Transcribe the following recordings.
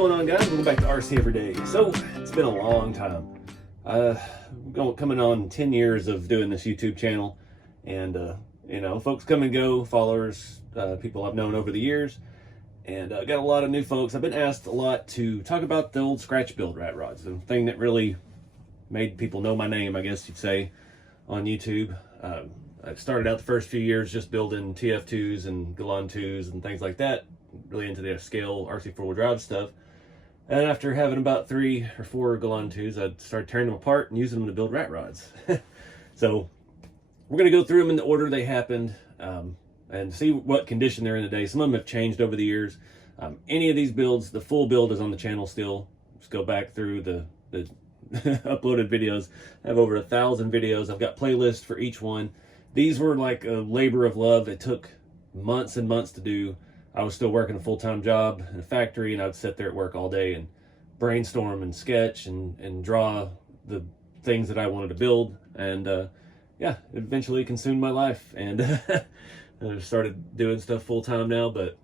going on, guys? Welcome back to RC Everyday. So it's been a long time. Coming on 10 years of doing this YouTube channel, and you know, folks come and go, followers, people I've known over the years, and got a lot of new folks. I've been asked a lot to talk about the old Scratchbuilt rat rods, the thing that really made people know my name, I guess you'd say, on YouTube. I started out the first few years just building TF2s and Galan 2s and things like that, really into the scale RC four-wheel drive stuff. And after having about 3 or 4 Galan 2s, I started tearing them apart and using them to build rat rods. So we're going to go through them in the order they happened, and see what condition they're in today. Some of them have changed over the years. Any of these builds, the full build is on the channel still. Just go back through the uploaded videos. I have over 1,000 videos. I've got playlists for each one. These were like a labor of love. It took months and months to do. I was still working a full-time job in a factory, and I'd sit there at work all day and brainstorm and sketch and draw the things that I wanted to build. And yeah, it eventually consumed my life, and I started doing stuff full-time now. But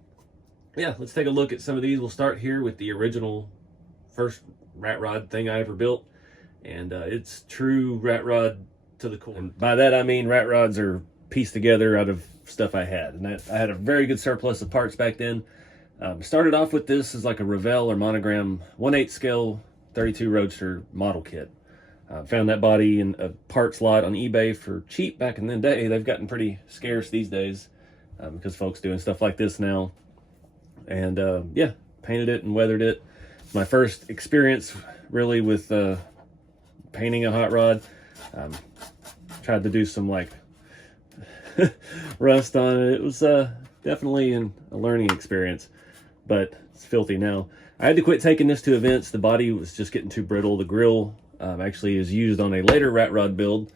yeah, let's take a look at some of these. We'll start here with the original first rat rod thing I ever built, and it's true rat rod to the core. And by that I mean rat rods are pieced together out of stuff I had, and I had a very good surplus of parts back then. Started off with this as like a Revell or Monogram 1/8 scale 32 Roadster model kit. Found that body in a parts lot on eBay for cheap back in the day. They've gotten pretty scarce these days because folks doing stuff like this now. And yeah, painted it and weathered it. My first experience really with painting a hot rod. Tried to do some like rust on it. It was definitely a learning experience, but it's filthy now. I had to quit taking this to events. The body was just getting too brittle. The grill actually is used on a later rat rod build,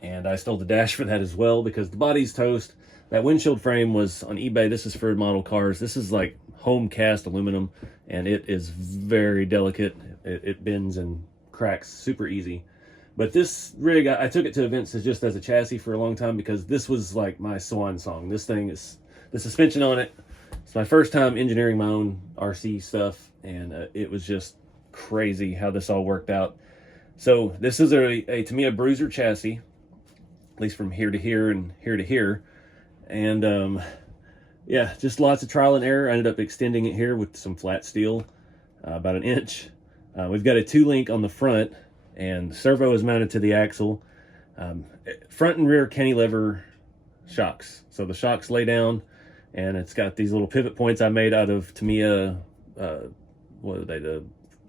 and I stole the dash for that as well because the body's toast. That windshield frame was on eBay. This is for model cars. This is like home cast aluminum, and it is very delicate. It bends and cracks super easy. But this rig, I took it to events just as a chassis for a long time because this was like my swan song. This thing is, the suspension on it, it's my first time engineering my own RC stuff, and it was just crazy how this all worked out. So this is to me a bruiser chassis, at least from here to here and here to here. And yeah, just lots of trial and error. I ended up extending it here with some flat steel, about 1 inch. We've got a 2-link on the front, and servo is mounted to the axle. Front and rear Kenny lever shocks. So the shocks lay down, and it's got these little pivot points I made out of Tamiya, what are they, the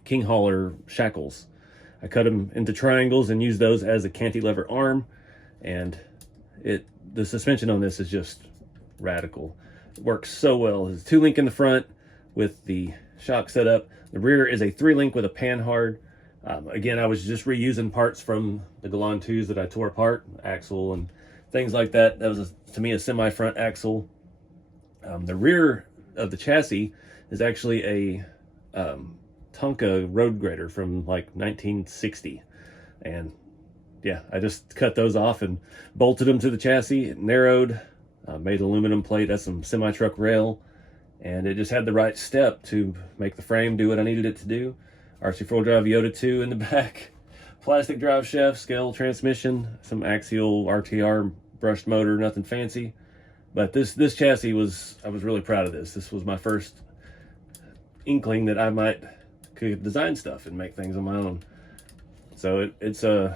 King Hauler shackles. I cut them into triangles and used those as a cantilever arm, and the suspension on this is just radical. It works so well. It's 2-link in the front with the shock set up. The rear is a 3-link with a panhard. Again, I was just reusing parts from the Galan 2s that I tore apart, axle and things like that. That was, to me, a semi-front axle. The rear of the chassis is actually a Tonka road grader from like 1960. And yeah, I just cut those off and bolted them to the chassis. It narrowed, made aluminum plate. That's some semi-truck rail. And it just had the right step to make the frame do what I needed it to do. RC four-wheel drive Yoda 2 in the back, plastic drive shaft, scale transmission, some axial RTR brushed motor, nothing fancy. But this chassis I was really proud of this. This was my first inkling that I could design stuff and make things on my own. So it's all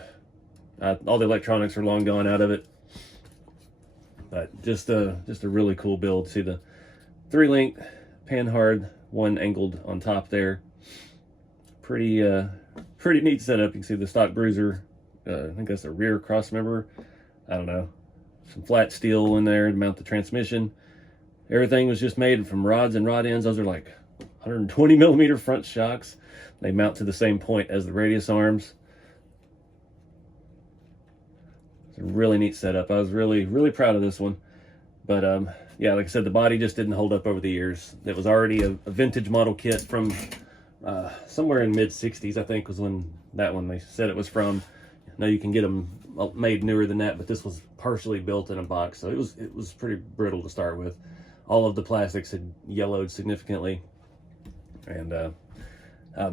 the electronics are long gone out of it, but just a really cool build. See the 3-link panhard, 1 angled on top there. Pretty neat setup. You can see the stock bruiser. I think that's a rear cross member. I don't know. Some flat steel in there to mount the transmission. Everything was just made from rods and rod ends. Those are like 120 millimeter front shocks. They mount to the same point as the radius arms. It's a really neat setup. I was really proud of this one. But yeah, like I said, the body just didn't hold up over the years. It was already a vintage model kit from somewhere in mid-60s, I think, was when that one they said it was from. Now you can get them made newer than that, but this was partially built in a box, so it was pretty brittle to start with. All of the plastics had yellowed significantly. And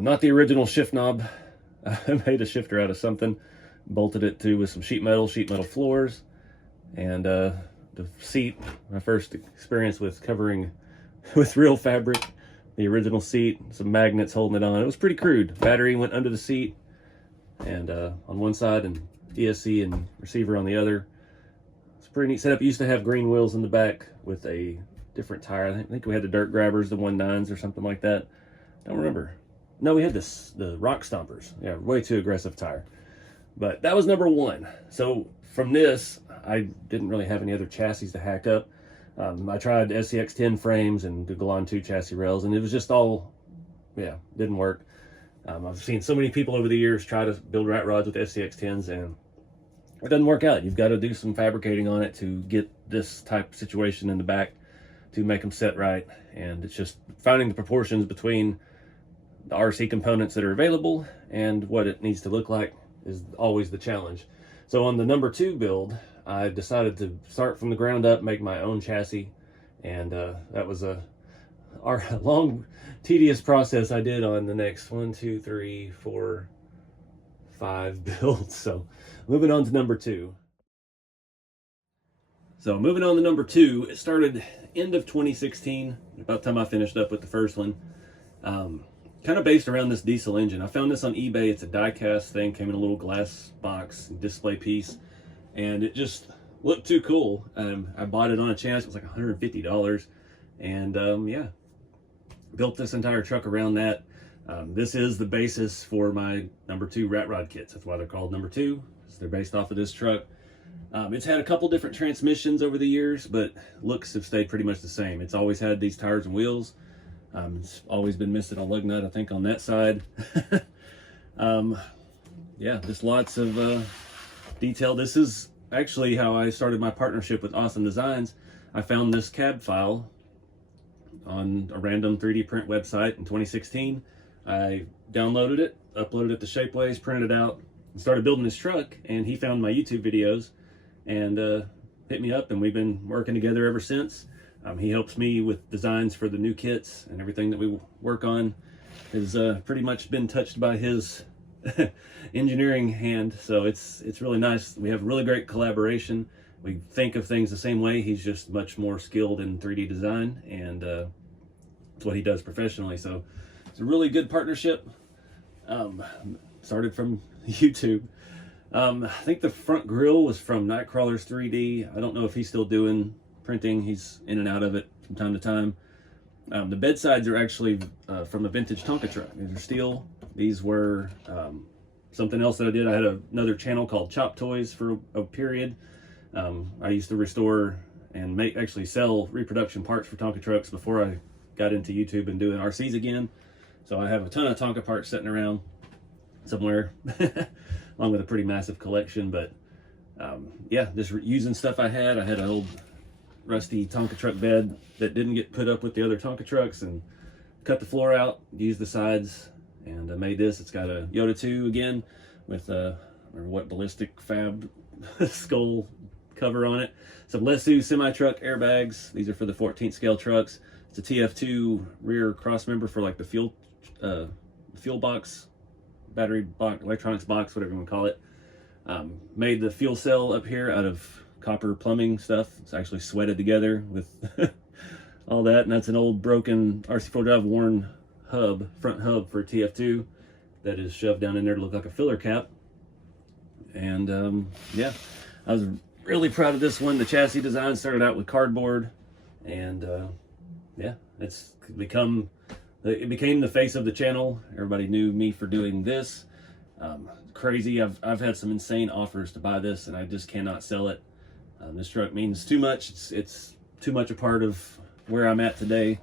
not the original shift knob. I made a shifter out of something, bolted it to with some sheet metal floors, and the seat, my first experience with covering with real fabric, the original seat, some magnets holding it on. It was pretty crude. Battery went under the seat, and on one side, and ESC and receiver on the other. It's a pretty neat setup. It used to have green wheels in the back with a different tire. I think we had the dirt grabbers, the 19s or something like that. Don't remember. No, we had the rock stompers. Yeah, way too aggressive tire. But that was number one. So from this, I didn't really have any other chassis to hack up. I tried SCX10 frames and the Galan 2 chassis rails, and it was just all, yeah, didn't work. I've seen so many people over the years try to build rat rods with SCX10s, and it doesn't work out. You've got to do some fabricating on it to get this type of situation in the back to make them set right. And it's just finding the proportions between the RC components that are available and what it needs to look like is always the challenge. So on the number 2 build, I decided to start from the ground up, make my own chassis, and that was a long, tedious process I did on the next 1, 2, 3, 4, 5 builds. So moving on to number 2. So moving on to number 2, it started end of 2016, about the time I finished up with the first one. Kind of based around this diesel engine. I found this on eBay. It's a die-cast thing, came in a little glass box, display piece, and it just looked too cool. I bought it on a chance. It was like $150, and yeah, built this entire truck around that. This is the basis for my number 2 rat rod kits. That's why they're called number 2. They're based off of this truck. It's had a couple different transmissions over the years, but looks have stayed pretty much the same. It's always had these tires and wheels. It's always been missing a lug nut, I think, on that side. Yeah, just lots of detail. This is actually how I started my partnership with Awesome Designs. I found this cab file on a random 3D print website in 2016. I downloaded it, uploaded it to Shapeways, printed it out, and started building this truck. And he found my YouTube videos and hit me up, and we've been working together ever since. He helps me with designs for the new kits, and everything that we work on has pretty much been touched by his engineering hand. So it's really nice. We have really great collaboration. We think of things the same way. He's just much more skilled in 3D design, and it's what he does professionally. So it's a really good partnership. Started from YouTube. I think the front grille was from Nightcrawlers 3D. I don't know if he's still doing printing. He's in and out of it from time to time. The bedsides are actually from a vintage Tonka truck. These are steel. These were something else that I did. I had another channel called Chop Toys for a period. I used to restore and actually sell reproduction parts for Tonka trucks before I got into YouTube and doing RCs again. So I have a ton of Tonka parts sitting around somewhere, along with a pretty massive collection. But yeah, just using stuff I had. I had an old rusty Tonka truck bed that didn't get put up with the other Tonka trucks, and cut the floor out, used the sides, and I made this. It's got a Yoda 2 again with a, or what, ballistic fab skull cover on it. Some Lesu semi-truck airbags. These are for the 14th scale trucks. It's a TF2 rear cross member for like the fuel box, battery box, electronics box, whatever you want to call it. Made the fuel cell up here out of copper plumbing stuff. It's actually sweated together with all that, and that's an old broken RC4 drive worn hub, front hub for TF2 that is shoved down in there to look like a filler cap. And yeah, I was really proud of this one. The chassis design started out with cardboard, and yeah, it became the face of the channel. Everybody knew me for doing this. Crazy. I've had some insane offers to buy this, and I just cannot sell it. This truck means too much. It's too much a part of where I'm at today.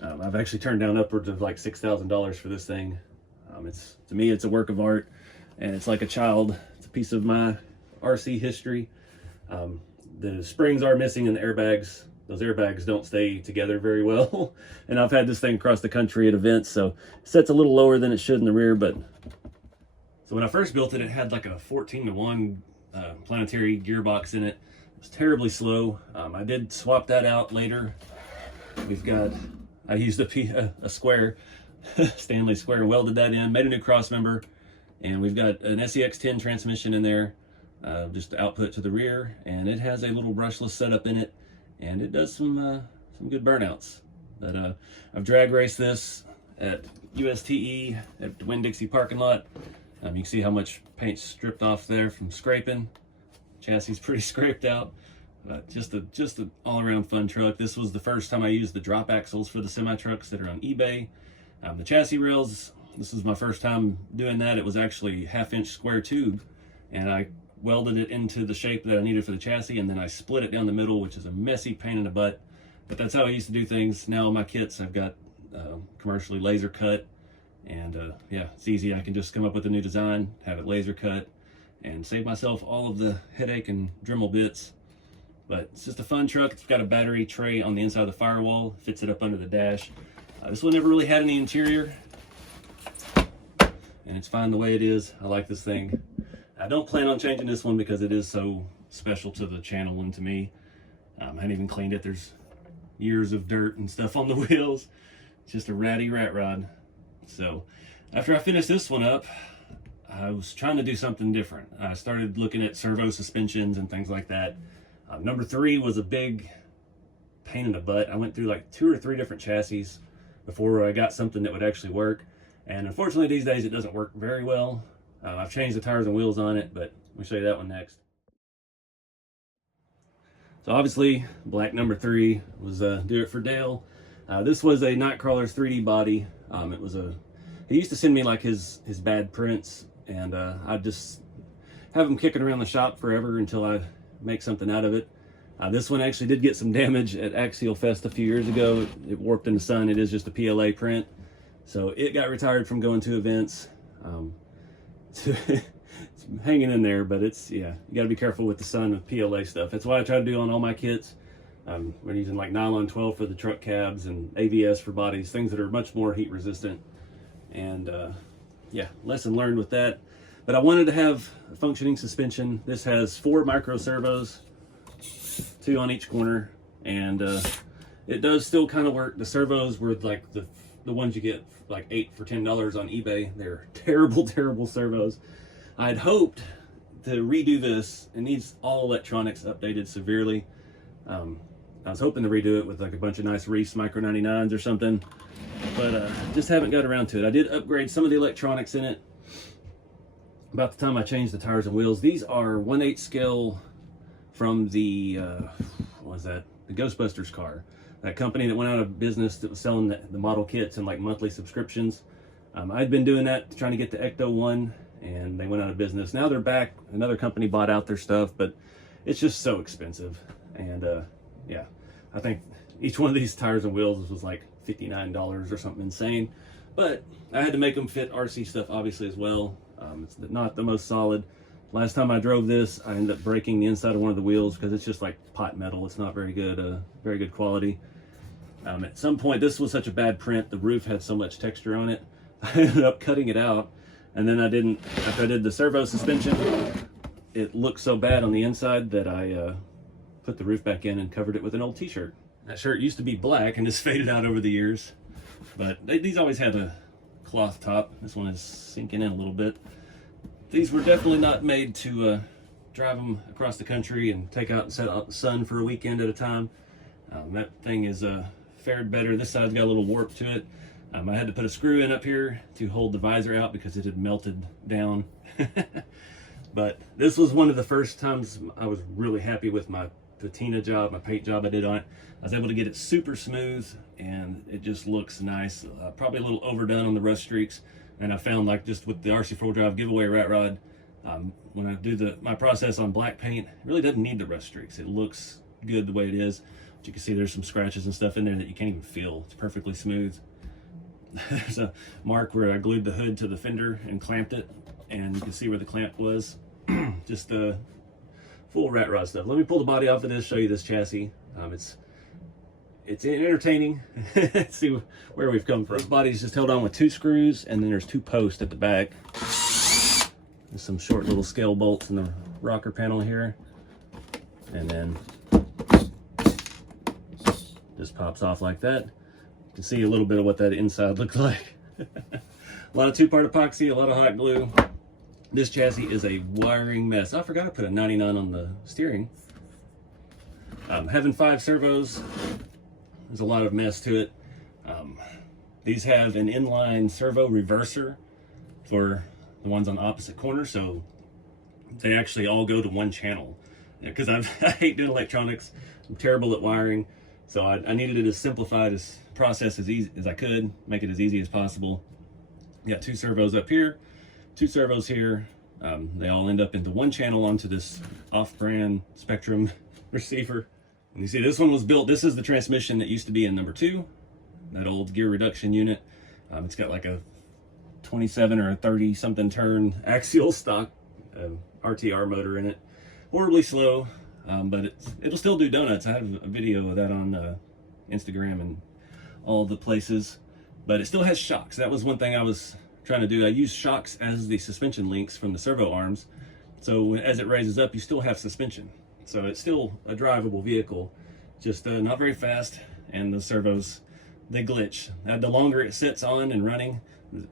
I've actually turned down upwards of like $6,000 for this thing. To me, it's a work of art, and it's like a child. It's a piece of my RC history. The springs are missing in the airbags. Those airbags don't stay together very well. And I've had this thing across the country at events, so it sets a little lower than it should in the rear. But so when I first built it, it had like a 14-to-1 planetary gearbox in it. It was terribly slow. I did swap that out later. I used a square Stanley square, welded that in, made a new cross member, and we've got an SEX10 transmission in there, just output to the rear, and it has a little brushless setup in it, and it does some good burnouts. But I've drag raced this at USTE at the Winn-Dixie parking lot. You can see how much paint's stripped off there from scraping. Chassis is pretty scraped out. Just an all-around fun truck. This was the first time I used the drop axles for the semi-trucks that are on eBay. The chassis rails, this was my first time doing that. It was actually 1/2-inch square tube, and I welded it into the shape that I needed for the chassis, and then I split it down the middle, which is a messy pain in the butt. But that's how I used to do things. Now on my kits, I've got commercially laser cut, and yeah, it's easy. I can just come up with a new design, have it laser cut, and save myself all of the headache and Dremel bits. But it's just a fun truck. It's got a battery tray on the inside of the firewall, fits it up under the dash. This one never really had any interior, and it's fine the way it is. I like this thing. I don't plan on changing this one because it is so special to the channel and to me. I haven't even cleaned it. There's years of dirt and stuff on the wheels. It's just a ratty rat rod. So after I finished this one up, I was trying to do something different. I started looking at servo suspensions and things like that. Number 3 was a big pain in the butt. I went through like 2 or 3 different chassis before I got something that would actually work. And unfortunately these days it doesn't work very well. I've changed the tires and wheels on it, but we'll show you that one next. So obviously black number 3 was Do It For Dale. This was a Nightcrawler's 3D body. He used to send me like his bad prints, and I'd just have them kicking around the shop forever until I make something out of it. This one actually did get some damage at Axial Fest a few years ago. It warped in the sun. It is just a PLA print. So it got retired from going to events. It's hanging in there, but it's, yeah, you got to be careful with the sun with PLA stuff. That's why I try to do on all my kits. We're using like nylon 12 for the truck cabs and ABS for bodies, things that are much more heat resistant. And yeah, lesson learned with that. But I wanted to have a functioning suspension. This has 4 micro servos, 2 on each corner, and it does still kind of work. The servos were like the ones you get like 8 for $10 on eBay. They're terrible, terrible servos. I'd hoped to redo this. It needs all electronics updated severely. I was hoping to redo it with like a bunch of nice Reese Micro 99s or something, but just haven't got around to it. I did upgrade some of the electronics in it about the time I changed the tires and wheels. These are 1/8 scale from the, what was that? The Ghostbusters car. That company that went out of business that was selling the model kits and like monthly subscriptions. I'd been doing that, trying to get the Ecto 1, and they went out of business. Now they're back. Another company bought out their stuff, but it's just so expensive. And yeah, I think each one of these tires and wheels was like $59 or something insane. But I had to make them fit RC stuff obviously as well. It's not the most solid. Last time I drove this, I ended up breaking the inside of one of the wheels because it's just like pot metal. It's not very good quality. At some point, this was such a bad print. The roof had so much texture on it. I ended up cutting it out, and then after I did the servo suspension, it looked so bad on the inside that I put the roof back in and covered it with an old t-shirt. That shirt used to be black and it's faded out over the years, but these always had a cloth top. This one is sinking in a little bit. These were definitely not made to drive them across the country and take out and set out the sun for a weekend at a time. That thing is fared better. This side's got a little warp to it. I had to put a screw in up here to hold the visor out because it had melted down. But this was one of the first times I was really happy with my patina job, my paint job I did on it. I was able to get it super smooth, and it just looks nice. Probably a little overdone on the rust streaks. And I found, like, just with the RC4 Drive giveaway rat rod, when I do my process on black paint, it really doesn't need the rust streaks. It looks good the way it is. But you can see there's some scratches and stuff in there that you can't even feel. It's perfectly smooth. There's a mark where I glued the hood to the fender and clamped it, and you can see where the clamp was. Just full rat rod stuff. Let me pull the body off of this, show you this chassis. It's entertaining. See where we've come from. This body's just held on with 2 screws, and then there's 2 posts at the back. There's some short little scale bolts in the rocker panel here, and then just pops off like that. You can see a little bit of what that inside looked like. A lot of two-part epoxy, a lot of hot glue. This chassis is a wiring mess. I forgot to put a 99 on the steering. Having 5 servos, there's a lot of mess to it. These have an inline servo reverser for the ones on the opposite corner, so they actually all go to one channel. Because I hate doing electronics, I'm terrible at wiring, so I needed to simplify this process as easy as I could, make it as easy as possible. Got 2 servos up here, 2 servos here. They all end up into one channel onto this off-brand Spectrum receiver. And you see this one was built, this is the transmission that used to be in number 2, that old gear reduction unit. It's got like a 27 or a 30 something turn axial stock RTR motor in it. Horribly slow, but it'll still do donuts. I have a video of that on Instagram and all the places, but it still has shocks. That was one thing I was trying to do. I use shocks as the suspension links from the servo arms, so as it raises up you still have suspension, so it's still a drivable vehicle, just not very fast, and the servos, they glitch. The longer it sits on and running,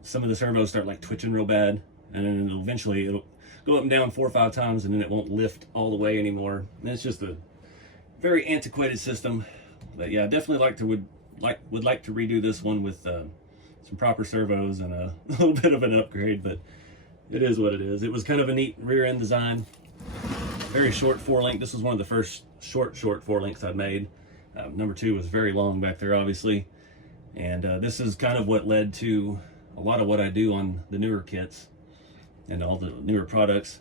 some of the servos start like twitching real bad, and then eventually it'll go up and down 4 or 5 times, and then it won't lift all the way anymore. And it's just a very antiquated system. But yeah, I definitely would like to redo this one with some proper servos and a little bit of an upgrade, but it is what it is. It was kind of a neat rear end design. Very short 4-link. This was one of the first short 4-links I'd made. Number 2 was very long back there, obviously. And this is kind of what led to a lot of what I do on the newer kits and all the newer products.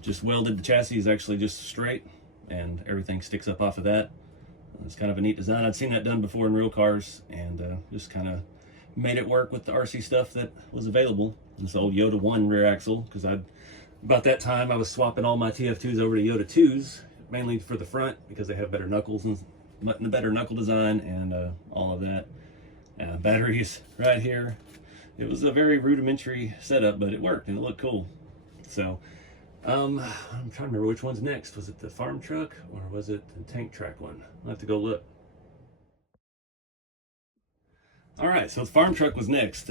Just welded the chassis is actually just straight, and everything sticks up off of that. It's kind of a neat design. I'd seen that done before in real cars, and just kind of made it work with the RC stuff that was available. This old Yoda 1 rear axle, because about that time I was swapping all my TF2s over to Yoda 2s, mainly for the front because they have better knuckles and a better knuckle design and all of that. Batteries right here. It was a very rudimentary setup, but it worked and it looked cool. So I'm trying to remember which one's next. Was it the farm truck or was it the tank track one? I'll have to go look. All right, so the farm truck was next.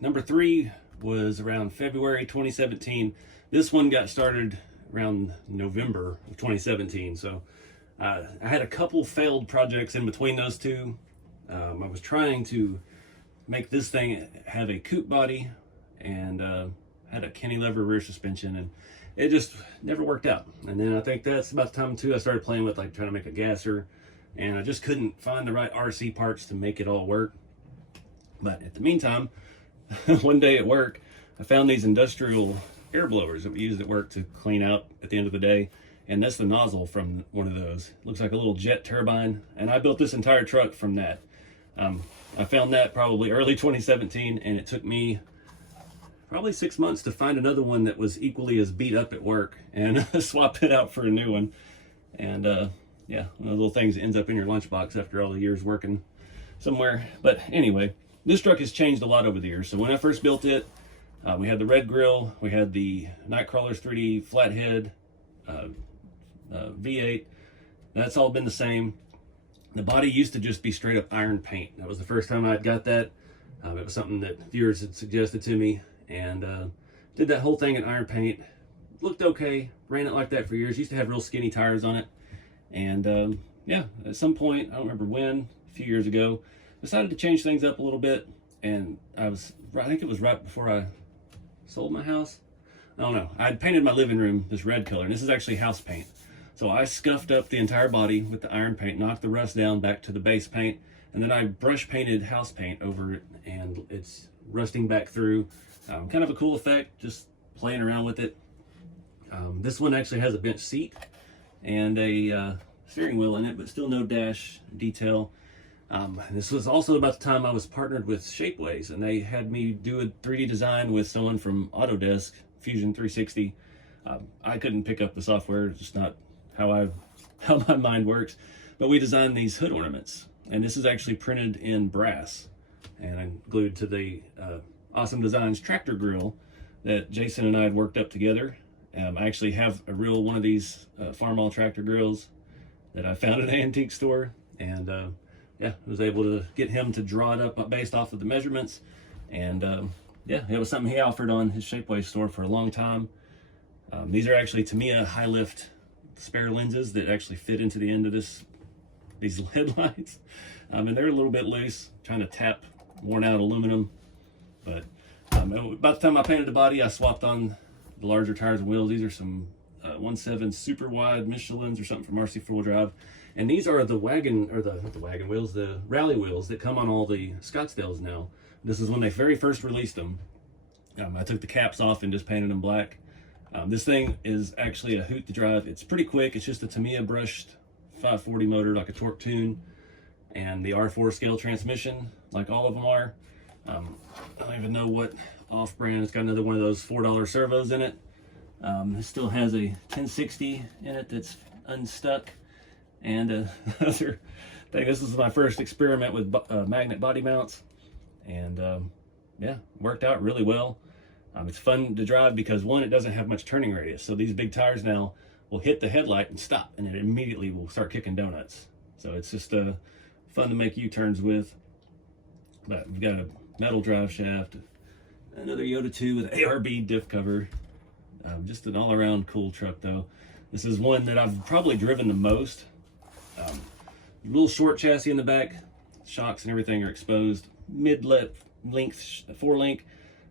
Number 3 was around February 2017. This one got started around November of 2017. So I had a couple failed projects in between those two. I was trying to make this thing have a coupe body and had a cantilever rear suspension, and it just never worked out. And then I think that's about the time too I started playing with like trying to make a gasser, and I just couldn't find the right RC parts to make it all work. But at the meantime, one day at work, I found these industrial air blowers that we used at work to clean out at the end of the day. And that's the nozzle from one of those. It looks like a little jet turbine. And I built this entire truck from that. I found that probably early 2017, and it took me probably 6 months to find another one that was equally as beat up at work and swap it out for a new one. And yeah, one of those little things that ends up in your lunchbox after all the years working somewhere. But anyway, this truck has changed a lot over the years. So when I first built it, we had the red grille, we had the Nightcrawlers 3D flathead, V8. That's all been the same. The body used to just be straight up iron paint. That was the first time I'd got that. It was something that viewers had suggested to me, and did that whole thing in iron paint. Looked okay, ran it like that for years. Used to have real skinny tires on it. And yeah, at some point, I don't remember when, a few years ago, decided to change things up a little bit. And I think it was right before I sold my house. I don't know. I'd painted my living room this red color, and this is actually house paint. So I scuffed up the entire body with the iron paint, knocked the rust down back to the base paint, and then I brush painted house paint over it, and it's rusting back through. Kind of a cool effect, just playing around with it. This one actually has a bench seat and a steering wheel in it, but still no dash detail. This was also about the time I was partnered with Shapeways, and they had me do a 3D design with someone from Autodesk, Fusion 360. I couldn't pick up the software, it's just not how my mind works. But we designed these hood ornaments, and this is actually printed in brass, and I glued to the Awesome Designs tractor grill that Jason and I had worked up together. I actually have a real one of these Farmall tractor grills that I found at an antique store, and yeah, I was able to get him to draw it up based off of the measurements, And yeah, it was something he offered on his Shapeways store for a long time. These are actually Tamiya high lift spare lenses that actually fit into the end of these headlights. And they're a little bit loose, trying to tap worn out aluminum. But about the time I painted the body, I swapped on the larger tires and wheels. These are some 1.7 super wide Michelins or something from RC four-wheel drive. And these are the wagon, or not the wagon wheels, the rally wheels that come on all the Scottsdales now. This is when they very first released them. I took the caps off and just painted them black. This thing is actually a hoot to drive. It's pretty quick. It's just a Tamiya brushed 540 motor, like a torque tune, and the R4 scale transmission, like all of them are. I don't even know what off-brand. It's got another one of those $4 servos in it. It still has a 1060 in it that's unstuck. And other thing, this is my first experiment with magnet body mounts, and yeah, worked out really well. It's fun to drive because, one, it doesn't have much turning radius, so these big tires now will hit the headlight and stop, and it immediately will start kicking donuts. So it's just fun to make U-turns with. But we've got a metal drive shaft, another Yoda 2 with ARB diff cover. Just an all-around cool truck, though. This is one that I've probably driven the most. Little short chassis in the back, shocks and everything are exposed. Mid-length, 4-link.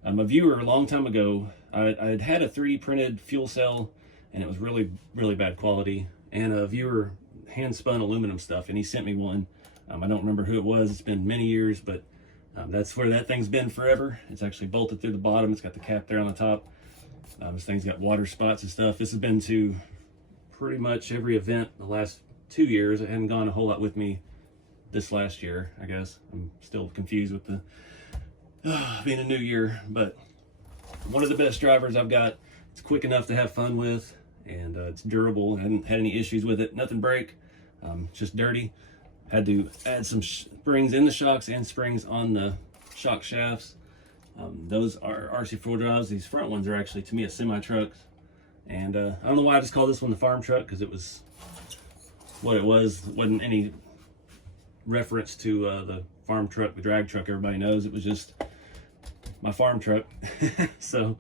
A viewer a long time ago, I had a 3D printed fuel cell, and it was really, really bad quality. And a viewer hand-spun aluminum stuff, and he sent me one. I don't remember who it was. It's been many years, but that's where that thing's been forever. It's actually bolted through the bottom. It's got the cap there on the top. This thing's got water spots and stuff. This has been to pretty much every event the last 2 years. It hadn't gone a whole lot with me this last year, I guess. I'm still confused with the being a new year, but one of the best drivers I've got. It's quick enough to have fun with, and it's durable. I hadn't had any issues with it. Nothing break. Just dirty. Had to add some springs in the shocks and springs on the shock shafts. Those are RC4 drives. These front ones are actually, to me, a semi-trucks. And I don't know why I just call this one the farm truck, because it was what it was. It wasn't any reference to the farm truck, the drag truck everybody knows. It was just my farm truck. So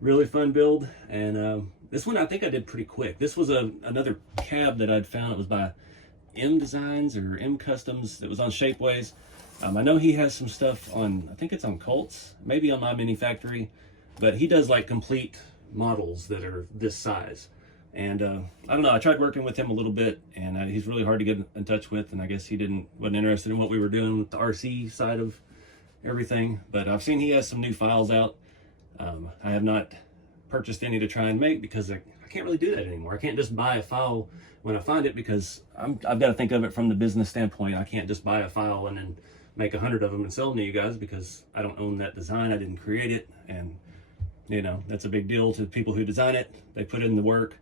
really fun build. And this one I think I did pretty quick. This was another cab that I'd found. It was by M Designs or M Customs. That was on Shapeways. I know he has some stuff on, I think it's on Colts, maybe on My Mini Factory, but he does like complete models that are this size. And I don't know, I tried working with him a little bit, and he's really hard to get in touch with, and I guess he wasn't interested in what we were doing with the RC side of everything. But I've seen he has some new files out. I have not purchased any to try and make, because I can't really do that anymore. I can't just buy a file when I find it, because I've got to think of it from the business standpoint. I can't just buy a file and then make 100 of them and sell them to you guys, because I don't own that design. I didn't create it, and you know, that's a big deal to the people who design it. They put in the work.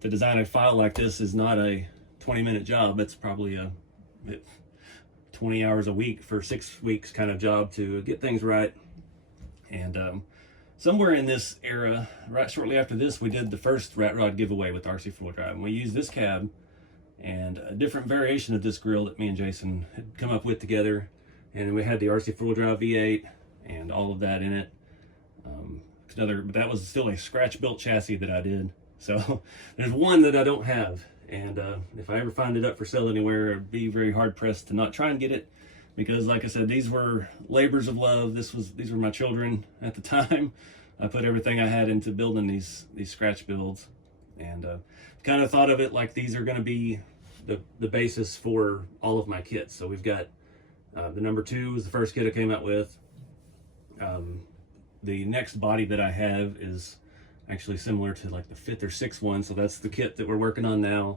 To design a file like this is not a 20-minute job. It's probably a 20 hours a week for 6 weeks kind of job to get things right. And somewhere in this era, right shortly after this, we did the first rat rod giveaway with RC four-wheel drive, and we used this cab and a different variation of this grill that me and Jason had come up with together. And we had the RC four-wheel drive V8 and all of that in it. But that was still a Scratchbuilt chassis that I did. So there's one that I don't have, and if I ever find it up for sale anywhere, I'd be very hard pressed to not try and get it, because like I said, these were labors of love. These were my children at the time. I put everything I had into building these scratch builds, and kind of thought of it like these are going to be the basis for all of my kits. So we've got the number 2 was the first kit I came out with. The next body that I have is actually similar to like the 5th or 6th one, so that's the kit that we're working on now.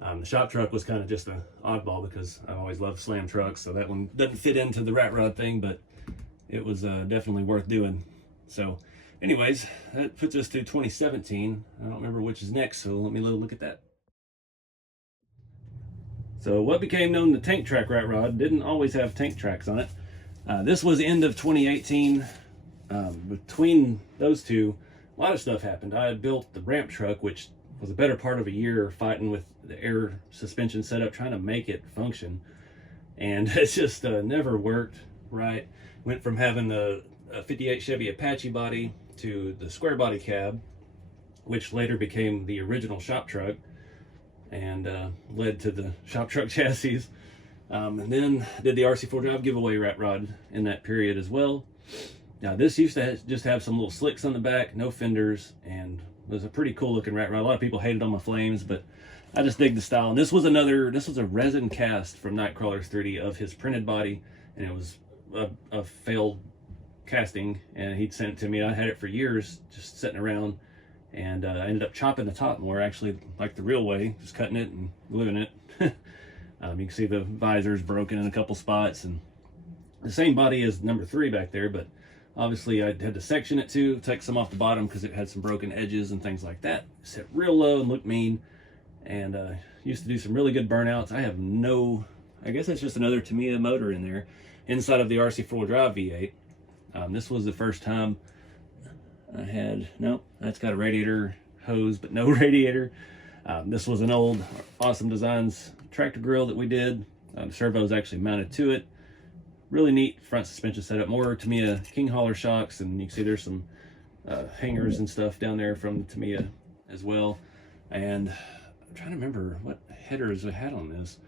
The shop truck was kind of just an oddball, because I've always loved slam trucks, so that one doesn't fit into the rat rod thing, but it was definitely worth doing. So anyways, that puts us to 2017. I don't remember which is next, so let me look at that. So what became known the tank track rat rod didn't always have tank tracks on it. This was end of 2018. Between those two, a lot of stuff happened. I had built the ramp truck, which was a better part of a year fighting with the air suspension setup, trying to make it function. And it just never worked right. Went from having the a 58 Chevy Apache body to the square body cab, which later became the original shop truck and led to the shop truck chassis. And then did the RC4 drive giveaway rat rod in that period as well. Now this used to just have some little slicks on the back, no fenders, and was a pretty cool looking rat rod. A lot of people hated on my flames, but I just dig the style. And this was a resin cast from Nightcrawler's 3D of his printed body, and it was a failed casting, and he'd sent it to me. I had it for years just sitting around, and I ended up chopping the top more, actually like the real way, just cutting it and gluing it. You can see the visor's broken in a couple spots, and the same body as number 3 back there, but obviously I had to section it too, take some off the bottom because it had some broken edges and things like that. Set real low and looked mean, and used to do some really good burnouts. I guess that's just another Tamiya motor in there inside of the RC4 drive V8. This was the first time I had, nope, that's got a radiator hose, but no radiator. This was an old Awesome Designs tractor grill that we did. The servo is actually mounted to it. Really neat front suspension setup. More Tamiya King Hauler shocks, and you can see there's some hangers and stuff down there from Tamiya as well. And I'm trying to remember what headers I had on this.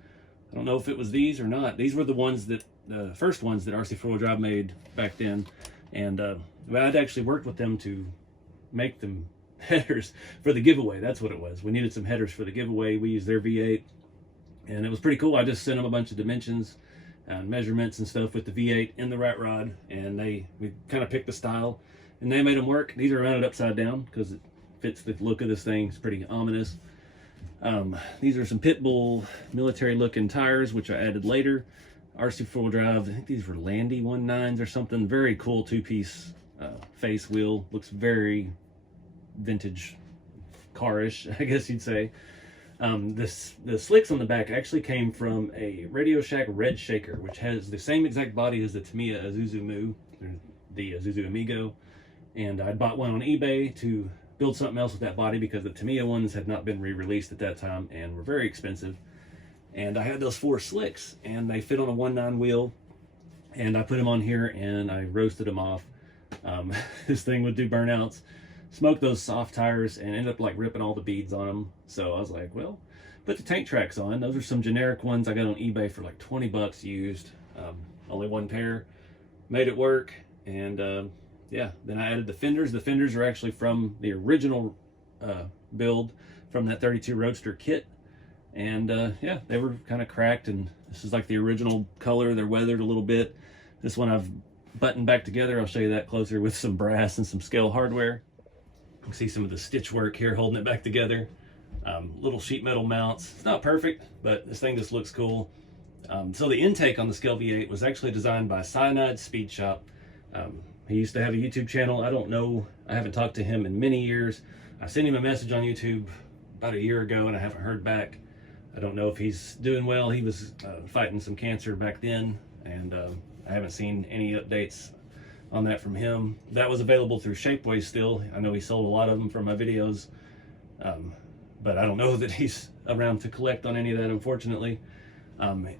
I don't know if it was these or not. These were the ones that, the first ones that RC4 Drive made back then. And I'd actually worked with them to make them headers for the giveaway. That's what it was. We needed some headers for the giveaway. We used their V8, and it was pretty cool. I just sent them a bunch of dimensions and measurements and stuff with the V8 in the rat rod, and we kind of picked the style, and they made them work. These are mounted upside down because it fits the look of this thing. It's pretty ominous. These are some Pitbull military looking tires, which I added later. RC4 Drive, I think these were Landy 19s or something. Very cool 2-piece face wheel. Looks very vintage car-ish, I guess you'd say. The slicks on the back actually came from a Radio Shack Red Shaker, which has the same exact body as the Tamiya Isuzu Mu, the Isuzu Amigo. And I bought one on eBay to build something else with that body because the Tamiya ones had not been re-released at that time and were very expensive. And I had those 4 slicks, and they fit on a 1.9 wheel, and I put them on here and I roasted them off. This thing would do burnouts, smoked those soft tires, and ended up like ripping all the beads on them. So I was like, well, put the tank tracks on. Those are some generic ones I got on eBay for like 20 bucks used. Only 1 pair, made it work. And yeah, then I added the fenders. The fenders are actually from the original build from that 32 Roadster kit. And yeah, they were kind of cracked, and this is like the original color. They're weathered a little bit. This one I've buttoned back together. I'll show you that closer with some brass and some scale hardware. You can see some of the stitch work here holding it back together. Little sheet metal mounts. It's not perfect, but this thing just looks cool. So the intake on the Scale V8 was actually designed by Cyanide Speed Shop. He used to have a YouTube channel. I don't know, I haven't talked to him in many years. I sent him a message on YouTube about a year ago, and I haven't heard back. I don't know if he's doing well. He was fighting some cancer back then, and I haven't seen any updates on that from him. That was available through Shapeways still. I know he sold a lot of them from my videos, but I don't know that he's around to collect on any of that, unfortunately.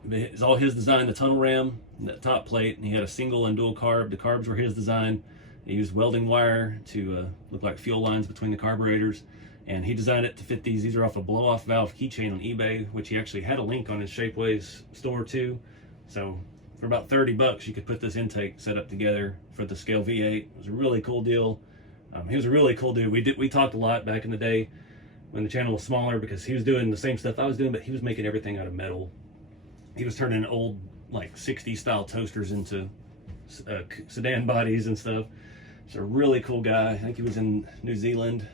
It's all his design, the tunnel ram, and that top plate, and he had a single and dual carb. The carbs were his design. He used welding wire to look like fuel lines between the carburetors. And he designed it to fit these. These are off a blow-off valve keychain on eBay, which he actually had a link on his Shapeways store too. So for about 30 bucks, you could put this intake set up together for the Scale V8. It was a really cool deal. He was a really cool dude. We talked a lot back in the day when the channel was smaller, because he was doing the same stuff I was doing, but he was making everything out of metal. He was turning old like 60s style toasters into sedan bodies and stuff. He's a really cool guy. I think he was in New Zealand.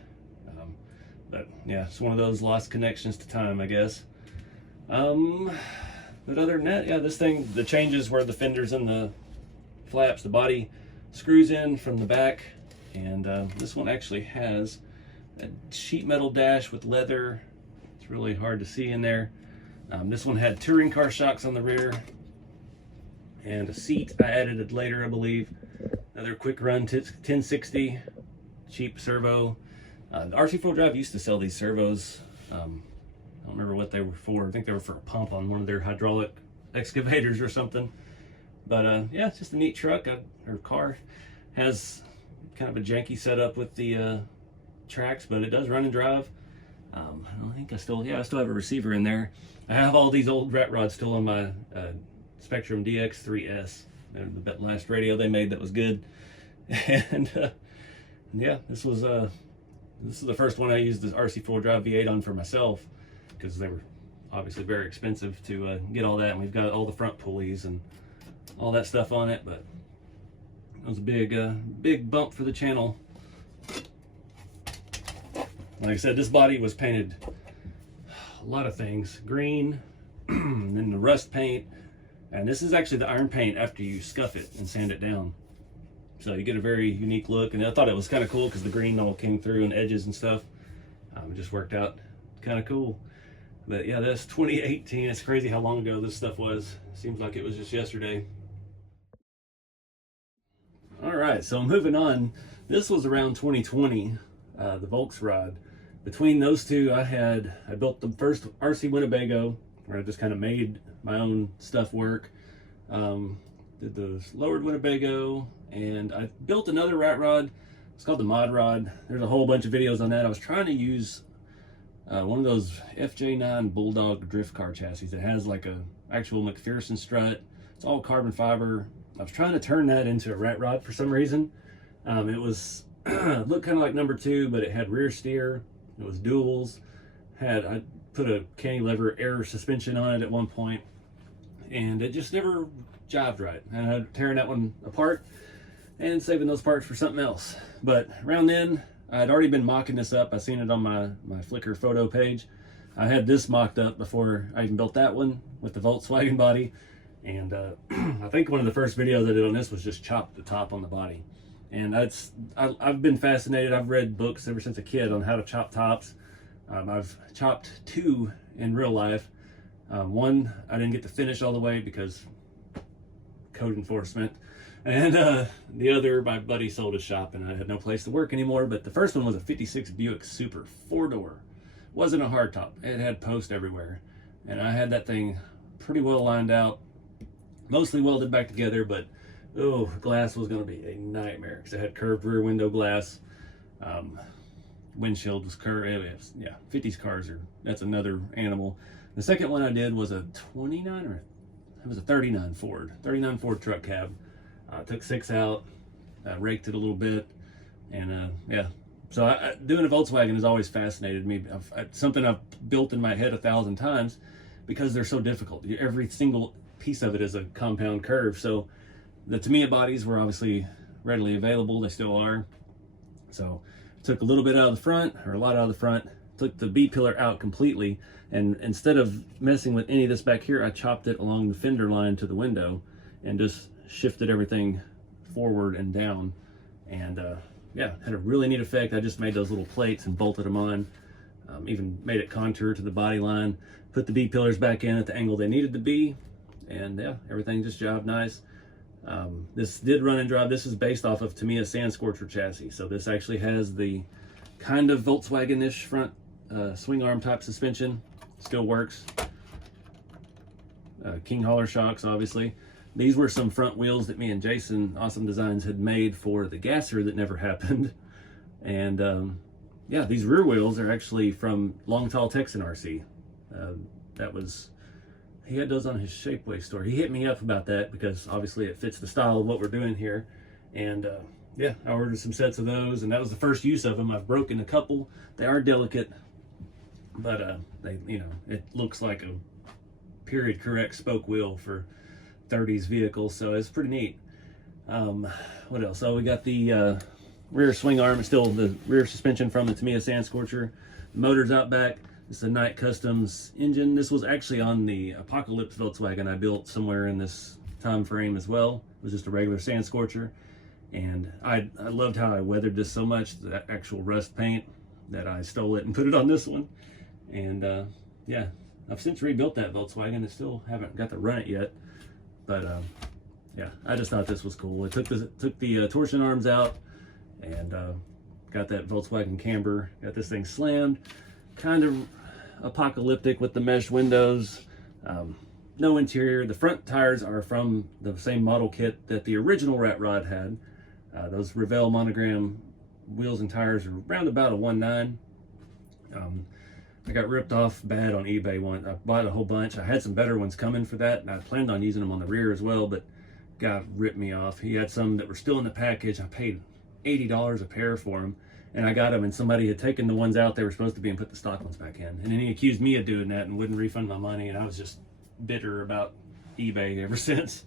But yeah, it's one of those lost connections to time, I guess. But other than that, yeah, this thing, the changes were the fenders and the flaps. The body screws in from the back, and this one actually has a sheet metal dash with leather. It's really hard to see in there. This one had touring car shocks on the rear, and a seat I added it later, I believe. Another quick run 1060, cheap servo. The RC4 Drive used to sell these servos. I don't remember what they were for. I think they were for a pump on one of their hydraulic excavators or something. But yeah, it's just a neat truck or car. Has kind of a janky setup with the tracks, but it does run and drive. I think I still have a receiver in there. I have all these old rat rods still on my Spectrum DX3S. The last radio they made that was good. And yeah, this is the first one I used this RC4 drive V8 on for myself, because they were obviously very expensive to get all that, and we've got all the front pulleys and all that stuff on it. But it was a big bump for the channel. Like I said, this body was painted a lot of things. Green, and then the rust paint. And this is actually the iron paint after you scuff it and sand it down. So you get a very unique look. And I thought it was kind of cool because the green all came through and edges and stuff. It just worked out kind of cool. But yeah, that's 2018. It's crazy how long ago this stuff was. Seems like it was just yesterday. All right, so moving on. This was around 2020, the Volkswagen. Between those two, I built the first RC Winnebago, where I just kind of made my own stuff work. Did the lowered Winnebago, and I built another rat rod. It's called the Mod Rod. There's a whole bunch of videos on that. I was trying to use one of those FJ9 Bulldog drift car chassis that has like a actual McPherson strut. It's all carbon fiber. I was trying to turn that into a rat rod for some reason. It was looked kind of like number 2, but it had rear steer. It was duals. I put a cantilever air suspension on it at one point, and it just never jived right. And I had tearing that one apart and saving those parts for something else. But around then, I had already been mocking this up. I seen it on my Flickr photo page. I had this mocked up before I even built that one with the Volkswagen body. And I think one of the first videos I did on this was just chop the top on the body. And I've been fascinated. I've read books ever since a kid on how to chop tops. I've chopped 2 in real life. One I didn't get to finish all the way because code enforcement. And the other, my buddy sold his shop and I had no place to work anymore. But the first one was a 56 Buick Super 4-door. Wasn't a hardtop. It had posts everywhere. And I had that thing pretty well lined out. Mostly welded back together, but oh, glass was going to be a nightmare because it had curved rear window glass. Windshield was curved. Yeah, 50s cars that's another animal. The second one I did was a 29 or it was a 39 Ford truck cab. Took 6 out, raked it a little bit, and yeah. So doing a Volkswagen has always fascinated me. Something I've built in my head 1,000 times because they're so difficult. Every single piece of it is a compound curve. So the Tamiya bodies were obviously readily available. They still are. So took a little bit out of the front, or a lot out of the front, took the B pillar out completely, and instead of messing with any of this back here, I chopped it along the fender line to the window and just shifted everything forward and down. And yeah, had a really neat effect. I just made those little plates and bolted them on. Even made it contour to the body line, put the B pillars back in at the angle they needed to be, and yeah, everything just jobbed nice. This did run and drive. This is based off of Tamiya Sand Scorcher chassis. So this actually has the kind of Volkswagen-ish front swing arm type suspension. Still works. King Holler shocks, obviously. These were some front wheels that me and Jason, Awesome Designs, had made for the gasser that never happened. And yeah, these rear wheels are actually from Long Tall Texan RC. He had those on his Shapeways store. He hit me up about that because obviously it fits the style of what we're doing here. And yeah, I ordered some sets of those, and that was the first use of them. I've broken a couple. They are delicate, but it looks like a period correct spoke wheel for 30s vehicles, so it's pretty neat. What else? So we got the rear swing arm. It's still the rear suspension from the Tamiya Sand Scorcher. The motor's out back. It's a Knight Customs engine. This was actually on the Apocalypse Volkswagen I built somewhere in this time frame as well. It was just a regular Sand Scorcher. And I loved how I weathered this so much, the actual rust paint, that I stole it and put it on this one. And yeah, I've since rebuilt that Volkswagen and still haven't got to run it yet. But yeah, I just thought this was cool. It took the torsion arms out and got that Volkswagen camber, got this thing slammed. Kind of apocalyptic with the mesh windows. No interior. The front tires are from the same model kit that the original Rat Rod had. Those Revell monogram wheels and tires are around about a 1.9. I got ripped off bad on eBay once. I bought a whole bunch. I had some better ones coming for that, and I planned on using them on the rear as well, but guy ripped me off. He had some that were still in the package. I paid $80 a pair for them, and I got them, and somebody had taken the ones out they were supposed to be and put the stock ones back in. And then he accused me of doing that and wouldn't refund my money, and I was just bitter about eBay ever since.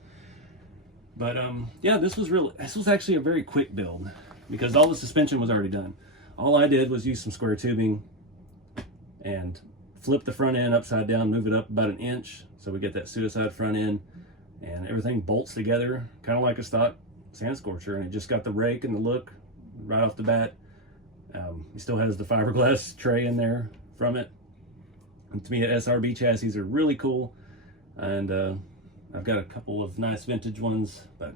But yeah, this was actually a very quick build because all the suspension was already done. All I did was use some square tubing and flip the front end upside down, move it up about 1 inch so we get that suicide front end, and everything bolts together kind of like a stock sand scorcher, and it just got the rake and the look right off the bat. It still has the fiberglass tray in there from it. And to me, the SRB chassis are really cool, and I've got a couple of nice vintage ones, but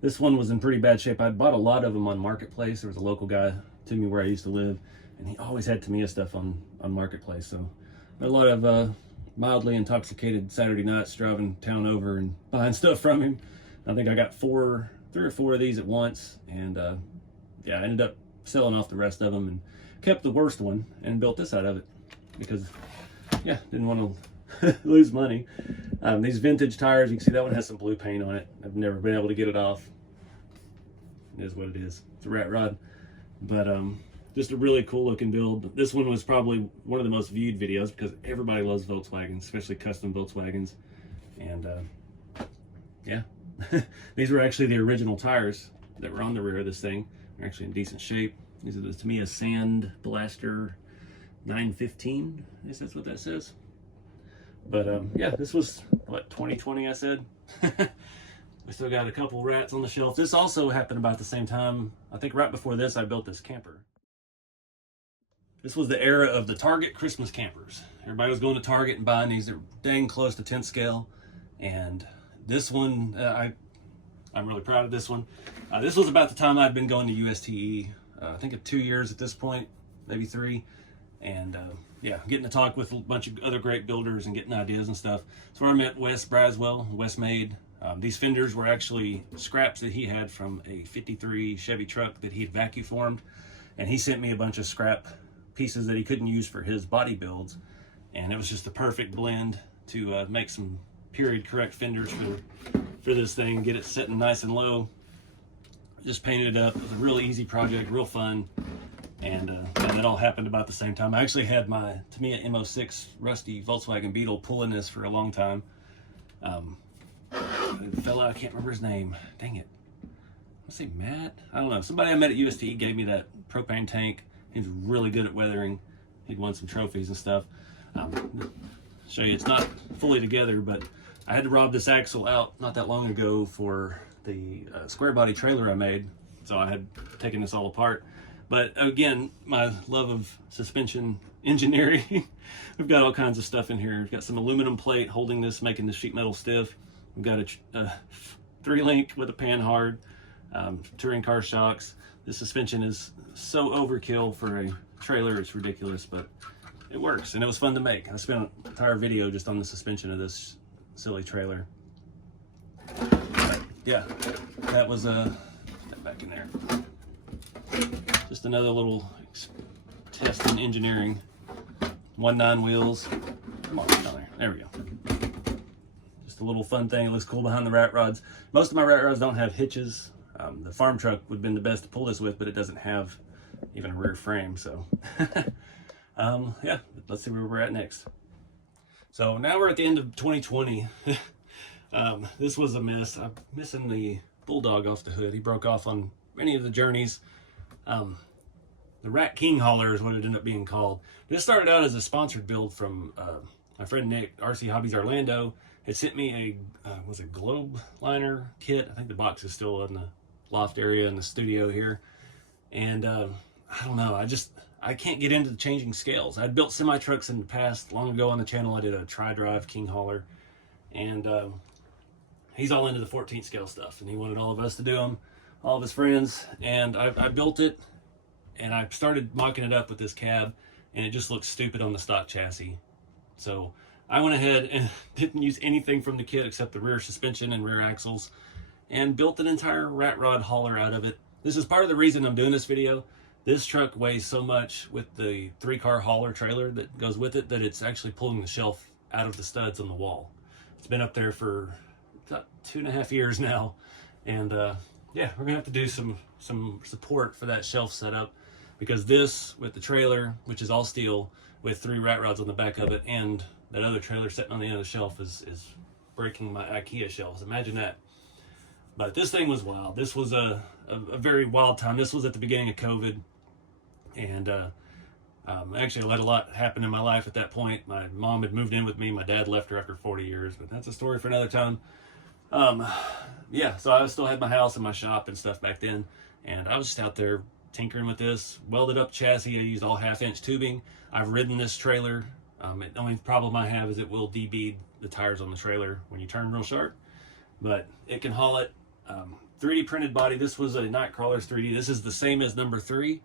this one was in pretty bad shape. I bought a lot of them on Marketplace. There was a local guy to me where I used to live, and he always had Tamiya stuff on Marketplace. So a lot of mildly intoxicated Saturday nights driving town over and buying stuff from him. I think I got 3 or 4 of these at once, and yeah, I ended up selling off the rest of them and kept the worst one and built this out of it because, yeah, didn't want to lose money. These vintage tires, you can see that one has some blue paint on it. I've never been able to get it off. It is what it is. It's a rat rod, but just a really cool looking build. This one was probably one of the most viewed videos because everybody loves Volkswagens, especially custom Volkswagens. And yeah, these were actually the original tires that were on the rear of this thing. They're actually in decent shape. These are the Tamiya Sand Blaster 915, I guess that's what that says. But yeah, this was what, 2020 I said. We still got a couple rats on the shelf. This also happened about the same time. I think right before this I built this camper. This was the era of the Target Christmas campers. Everybody was going to Target and buying these. They're dang close to 10th scale. And this one, I'm really proud of this one. This was about the time I'd been going to USTE. I think of 2 years at this point, maybe 3. And yeah, getting to talk with a bunch of other great builders and getting ideas and stuff. That's where I met Wes Braswell, Wes Made. These fenders were actually scraps that he had from a 53 Chevy truck that he'd vacuum formed. And he sent me a bunch of scrap pieces that he couldn't use for his body builds. And it was just the perfect blend to make some period correct fenders for this thing, get it sitting nice and low. Just painted it up. It was a real easy project, real fun. And that all happened about the same time. I actually had my Tamiya M06 rusty Volkswagen Beetle pulling this for a long time. The fella, I can't remember his name. Dang it. Let's say Matt? I don't know. Somebody I met at UST gave me that propane tank. He's really good at weathering. He'd won some trophies and stuff. Show you, it's not fully together, but I had to rob this axle out not that long ago for the square body trailer I made. So I had taken this all apart. But again, my love of suspension engineering. We've got all kinds of stuff in here. We've got some aluminum plate holding this, making the sheet metal stiff. We've got a 3-link with a panhard, touring car shocks. The suspension is so overkill for a trailer, it's ridiculous, but it works, and it was fun to make. I spent an entire video just on the suspension of this silly trailer. But yeah, that was back in there. Just another little test in engineering. 1.9 wheels. Come on, down there. There we go. Just a little fun thing. It looks cool behind the rat rods. Most of my rat rods don't have hitches. The farm truck would have been the best to pull this with, but it doesn't have even a rear frame. So yeah, let's see where we're at next. So now we're at the end of 2020. This was a mess. I'm missing the Bulldog off the hood. He broke off on many of the journeys. The Rat King hauler is what it ended up being called. This started out as a sponsored build from my friend Nick, RC Hobbies Orlando. Had sent me a was a globe liner kit. I think the box is still in the loft area in the studio here. And I don't know, I can't get into the changing scales. I'd built semi trucks in the past. Long ago on the channel I did a tri-drive King hauler, and he's all into the 14th scale stuff, and he wanted all of us to do them, all of his friends. And I built it, and I started mocking it up with this cab, and it just looks stupid on the stock chassis. So I went ahead and didn't use anything from the kit except the rear suspension and rear axles, and built an entire rat rod hauler out of it. This is part of the reason I'm doing this video. This truck weighs so much with the 3-car hauler trailer that goes with it that it's actually pulling the shelf out of the studs on the wall. It's been up there for about 2.5 years now, and yeah, we're gonna have to do some support for that shelf setup, because this with the trailer, which is all steel with 3 rat rods on the back of it, and that other trailer sitting on the end of the shelf is breaking my IKEA shelves. Imagine that. But this thing was wild. This was a very wild time. This was at the beginning of COVID, and actually I let a lot happen in my life at that point. My mom had moved in with me. My dad left her after 40 years, but that's a story for another time. Yeah, so I still had my house and my shop and stuff back then, and I was just out there tinkering with this, welded up chassis. I used all 1/2-inch tubing. I've ridden this trailer. The only problem I have is it will debead the tires on the trailer when you turn real sharp, but it can haul it. 3D printed body. This was a Nightcrawler's 3D. This is the same as number 3,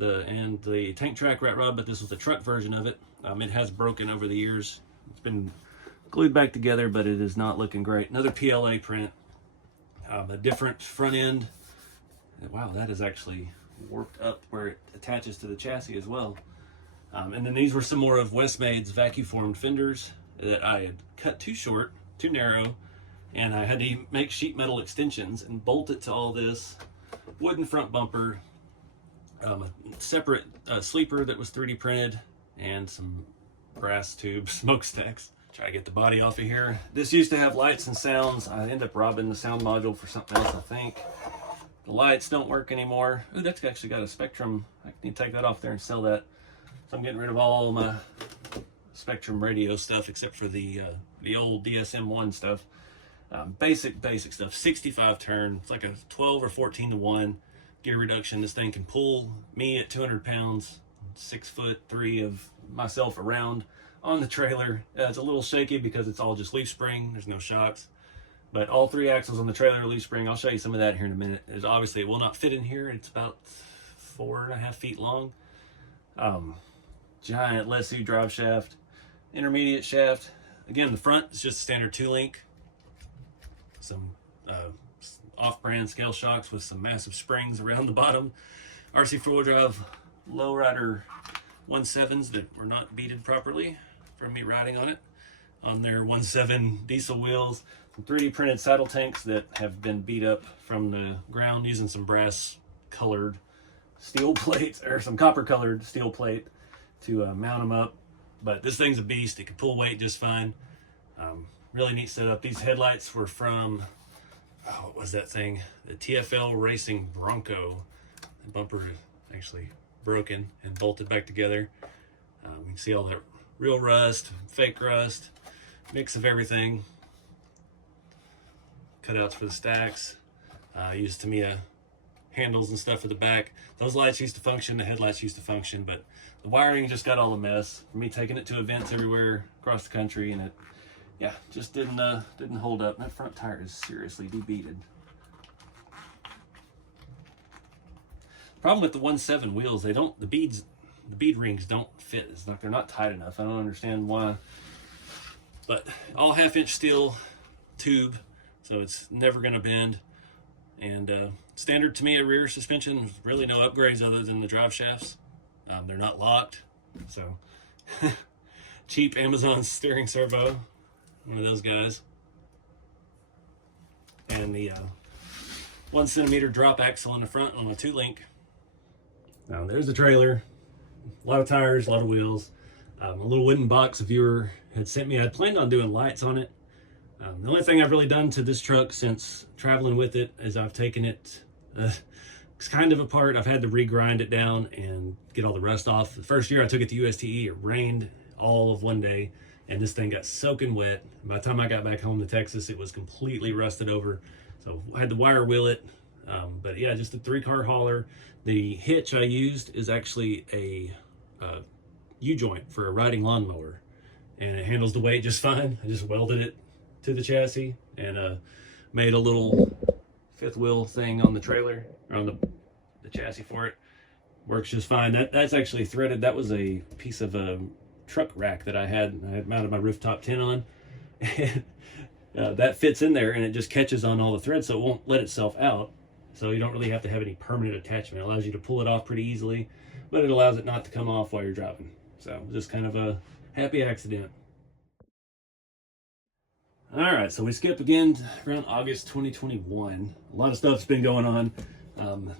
and the tank track rat rod, but this was the truck version of it. It has broken over the years. It's been glued back together, but it is not looking great. Another PLA print. A different front end. Wow, that is actually warped up where it attaches to the chassis as well. And then these were some more of Westmade's vacuum formed fenders that I had cut too short, too narrow, and I had to make sheet metal extensions and bolt it to all this. Wooden front bumper, a separate sleeper that was 3D printed, and some brass tube smokestacks. Try to get the body off of here. This used to have lights and sounds. I ended up robbing the sound module for something else, I think. The lights don't work anymore. Ooh, that's actually got a Spectrum. I need to take that off there and sell that. So I'm getting rid of all my Spectrum radio stuff except for the old DSM-1 stuff. Basic stuff. 65 turn. It's like a 12 or 14 to 1 gear reduction. This thing can pull me at 200 pounds, 6'3" of myself around on the trailer. It's a little shaky because it's all just leaf spring. There's no shocks, but all 3 axles on the trailer are leaf spring. I'll show you some of that here in a minute. Obviously it will not fit in here. It's about 4.5 feet long. Giant Lesu drive shaft, intermediate shaft. Again, the front is just standard 2-link. Some off-brand scale shocks with some massive springs around the bottom. RC 4-wheel drive lowrider 1.7s that were not beaded properly from me riding on it. On their 1.7 diesel wheels. Some 3D printed saddle tanks that have been beat up from the ground using some brass colored steel plates, or some copper colored steel plate to mount them up. But this thing's a beast. It can pull weight just fine. Really neat setup. These headlights were from, what was that thing? The TFL Racing Bronco. The bumper actually broken and bolted back together. You can see all that real rust, fake rust, mix of everything. Cutouts for the stacks. Used Tamiya handles and stuff for the back. Those lights used to function, the headlights used to function, but the wiring just got all a mess. For me taking it to events everywhere across the country, and it, yeah, just didn't hold up. That front tire is seriously debeaded. Problem with the 1.7 wheels, they don't, the bead rings don't fit. It's like they're not tight enough. I don't understand why. But all 1/2-inch steel tube, so it's never gonna bend. And standard Tamiya rear suspension, really no upgrades other than the drive shafts. They're not locked, so cheap Amazon steering servo, one of those guys. And the 1 centimeter drop axle in the front on my 2-link. Now there's the trailer, a lot of tires, a lot of wheels, a little wooden box a viewer had sent me. I had planned on doing lights on it. The only thing I've really done to this truck since traveling with it is I've taken it it's kind of apart. I've had to regrind it down and get all the rust off. The first year I took it to USTE, it rained all of one day and this thing got soaking wet. By the time I got back home to Texas, it was completely rusted over. So I had to wire wheel it. But yeah, just a 3-car hauler. The hitch I used is actually a U-joint for a riding lawnmower, and it handles the weight just fine. I just welded it to the chassis and made a little 5th wheel thing on the trailer, or on the chassis for it. Works just fine. That's actually threaded. That was a piece of a truck rack that I had mounted my rooftop tent on. And that fits in there and it just catches on all the threads, so it won't let itself out. So you don't really have to have any permanent attachment. It allows you to pull it off pretty easily, but it allows it not to come off while you're driving. So just kind of a happy accident. All right, so we skip again around August 2021. A lot of stuff's been going on.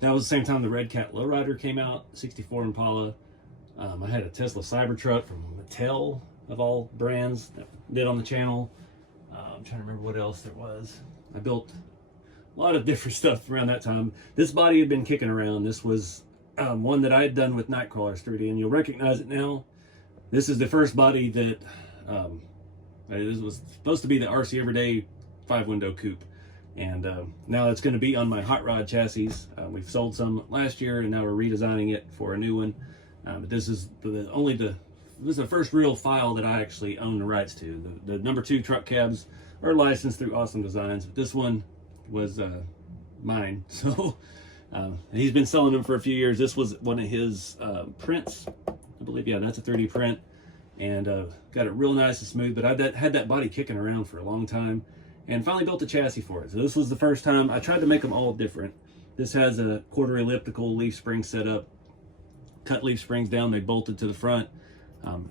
That was the same time the Red Cat Lowrider came out, 64 Impala. I had a Tesla Cybertruck from Mattel, of all brands, that did on the channel. I'm trying to remember what else there was. I built a lot of different stuff around that time. This body had been kicking around. This was one that I had done with Nightcrawlers 3D, and you'll recognize it now. This is the first body that this was supposed to be the RC Everyday 5-window coupe, and now it's going to be on my hot rod chassis. We've sold some last year, and now we're redesigning it for a new one. But this is this is the first real file that I actually own the rights to. The number 2 truck cabs are licensed through Awesome Designs, but this one was mine. So he's been selling them for a few years. This was one of his prints, I believe. Yeah, that's a 3D print, and got it real nice and smooth. But I had that body kicking around for a long time, and finally built a chassis for it. So this was the first time. I tried to make them all different. This has a quarter elliptical leaf spring setup, cut leaf springs down, they bolted to the front.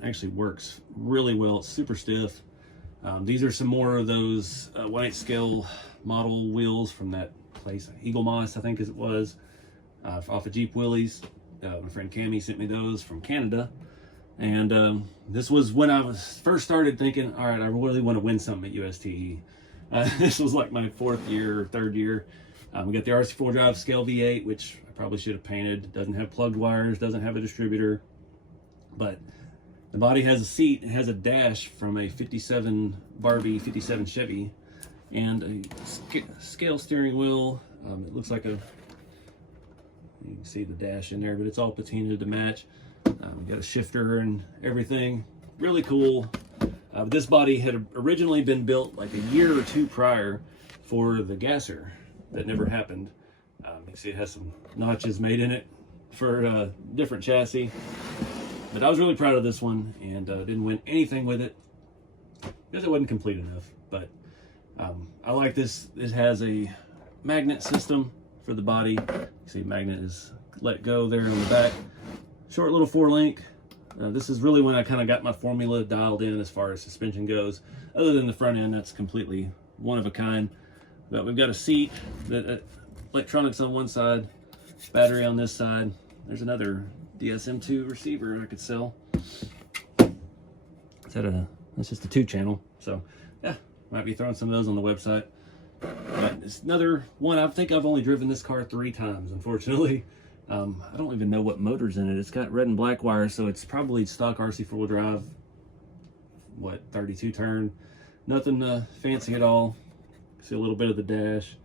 Actually works really well. It's super stiff. These are some more of those white scale model wheels from that place, Eagle Moss, I think as it was, off of Jeep Willys. My friend Cammy sent me those from Canada. And this was when I was first started thinking, all right, I really want to win something at USTE. This was like my 4th year or 3rd year. We got the RC4 Drive Scale V8, which I probably should have painted. It doesn't have plugged wires, doesn't have a distributor, but the body has a seat. It has a dash from a 57 Barbie, 57 Chevy, and a scale steering wheel. It looks like you can see the dash in there, but it's all patinaed to match. We got a shifter and everything. Really cool. This body had originally been built like a year or 2 prior for the gasser. That never happened. You can see it has some notches made in it for a different chassis. But I was really proud of this one, and didn't win anything with it because it wasn't complete enough. But I like this. It has a magnet system for the body. You see magnet is let go there on the back. Short little 4-link. This is really when I kind of got my formula dialed in as far as suspension goes. Other than the front end, that's completely one of a kind. But we've got a seat, electronics on one side, battery on this side. There's another DSM2 receiver I could sell. That's just a 2-channel. So yeah, might be throwing some of those on the website. But it's another one. I think I've only driven this car 3 times, unfortunately. I don't even know what motor's in it. It's got red and black wires, so it's probably stock RC 4-wheel drive. What, 32 turn? Nothing fancy at all. See a little bit of the dash.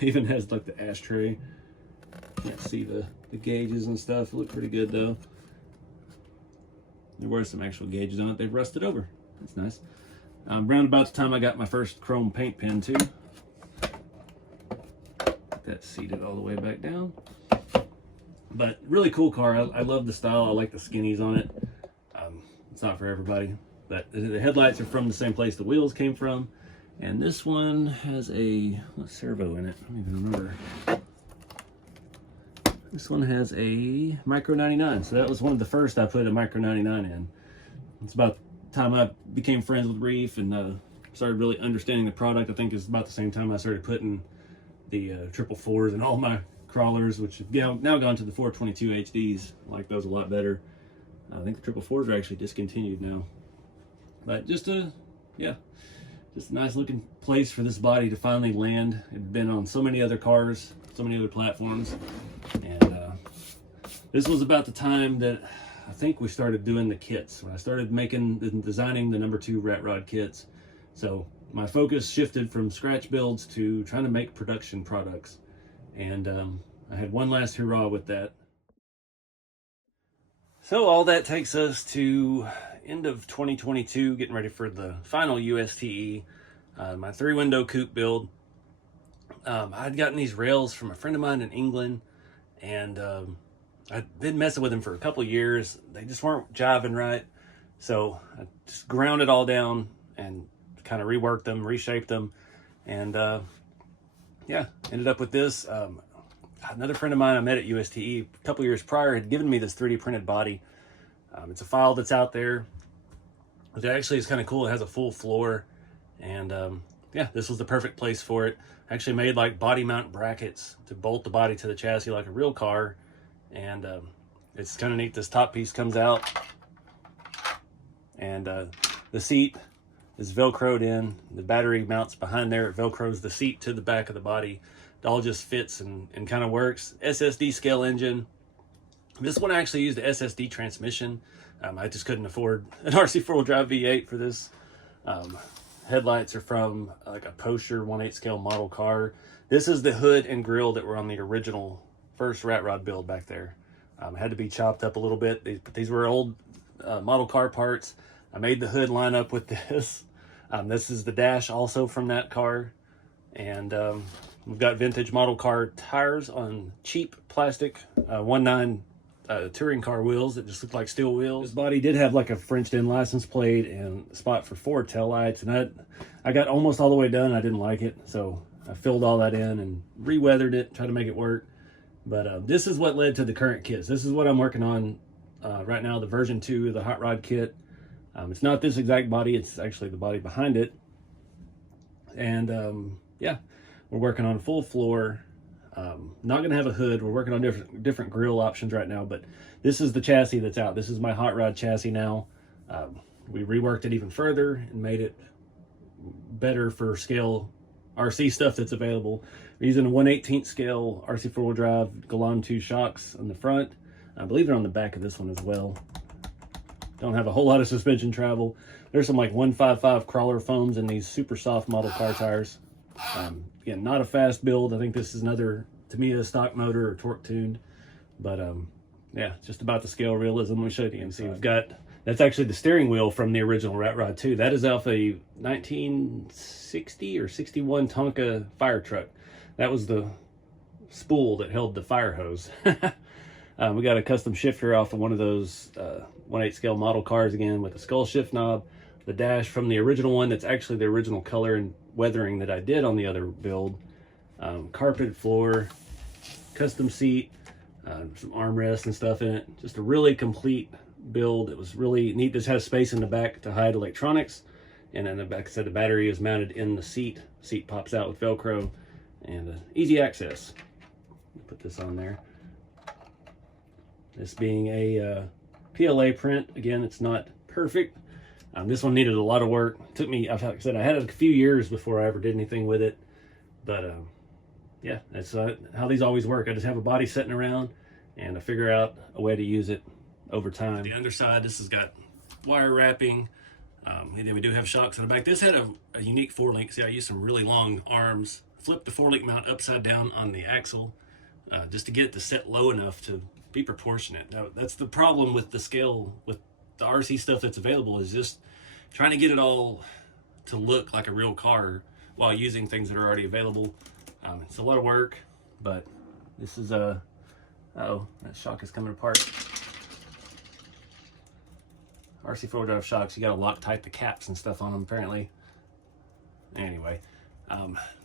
Even has like the ashtray. Can't see the gauges and stuff. It looked pretty good though. There were some actual gauges on it. They've rusted over. That's nice. Around about the time I got my first chrome paint pen too. That's seated all the way back down. But really cool car. I love the style. I like the skinnies on it. It's not for everybody. But the headlights are from the same place the wheels came from. And this one has a servo in it. I don't even remember. This one has a Micro 99. So that was one of the first I put a Micro 99 in. It's about the time I became friends with Reef and started really understanding the product. I think it's about the same time I started putting the 444s and all my crawlers, which have now gone to the 422 HDs. I like those a lot better. I think the 444s are actually discontinued now. But just a nice looking place for this body to finally land. It had been on so many other cars, so many other platforms. And this was about the time that I think we started doing the kits. When I started making and designing the number 2 rat rod kits. So my focus shifted from scratch builds to trying to make production products. And I had one last hurrah with that. So all that takes us to end of 2022, getting ready for the final USTE, my 3-window coupe build. I'd gotten these rails from a friend of mine in England, and I'd been messing with them for a couple years. They just weren't jiving right. So I just ground it all down and kind of reworked them, reshaped them. And yeah, ended up with this. Another friend of mine I met at USTE a couple years prior had given me this 3D printed body. It's a file that's out there. It actually is kind of cool. It has a full floor, and yeah, this was the perfect place for it. I actually made like body mount brackets to bolt the body to the chassis like a real car, and it's kind of neat. This top piece comes out, and the seat is velcroed in. The battery mounts behind there. It velcros the seat to the back of the body. It all just fits and kind of works. SSD scale engine. This one actually used the SSD transmission. I just couldn't afford an RC four-wheel drive V8 for this. Headlights are from like a Porsche 1/8 scale model car. This is the hood and grille that were on the original first rat rod build back there. Had to be chopped up a little bit. These were old model car parts. I made the hood line up with this. This is the dash also from that car. And we've got vintage model car tires on cheap plastic 1/9 touring car wheels that just look like steel wheels. This body did have like a Frenched in license plate and a spot for 4 taillights, and I got almost all the way done. I didn't like it, so I filled all that in and re-weathered it, tried to make it work. But this is what led to the current kits. This is what I'm working on right now, the version 2 of the hot rod kit. It's not this exact body, it's actually the body behind it. And yeah, we're working on a full floor. Not gonna have a hood. We're working on different grill options right now, but this is the chassis that's out. This is my hot rod chassis now. We reworked it even further and made it better for scale RC stuff that's available. We're using a 1/18 scale RC four-wheel drive Galan 2 shocks on the front. I believe they're on the back of this one as well. Don't have a whole lot of suspension travel. There's some like 155 crawler foams in these super soft model car tires. Again, not a fast build. I think this is another Tamiya stock motor or torque tuned, but yeah, just about the scale realism. Let me show you. You can see we've got, that's actually the steering wheel from the original Rat Rod 2. That is off a 1960 or 61 Tonka fire truck. That was the spool that held the fire hose. We got a custom shifter off of one of those 1/8 scale model cars again with a skull shift knob. The dash from the original one, that's actually the original color and weathering that I did on the other build. Carpeted floor, custom seat, some armrests and stuff in it. Just a really complete build. It was really neat. This has space in the back to hide electronics, and then the back said the battery is mounted in the seat. Seat pops out with Velcro and easy access. Put this on there. This being a PLA print, again, it's not perfect. This one needed a lot of work. It took me, like I said, I had it a few years before I ever did anything with it. But yeah, that's how these always work. I just have a body sitting around and I figure out a way to use it over time. The underside, this has got wire wrapping. And then we do have shocks in the back. This had a unique 4-link. See, I used some really long arms. Flipped the 4-link mount upside down on the axle just to get it to set low enough to be proportionate. Now, that's the problem with the scale, with the RC stuff that's available, is just trying to get it all to look like a real car while using things that are already available. It's a lot of work, but this is a, uh-oh, that shock is coming apart. RC four-wheel drive shocks, you gotta lock tight the caps and stuff on them apparently. Anyway,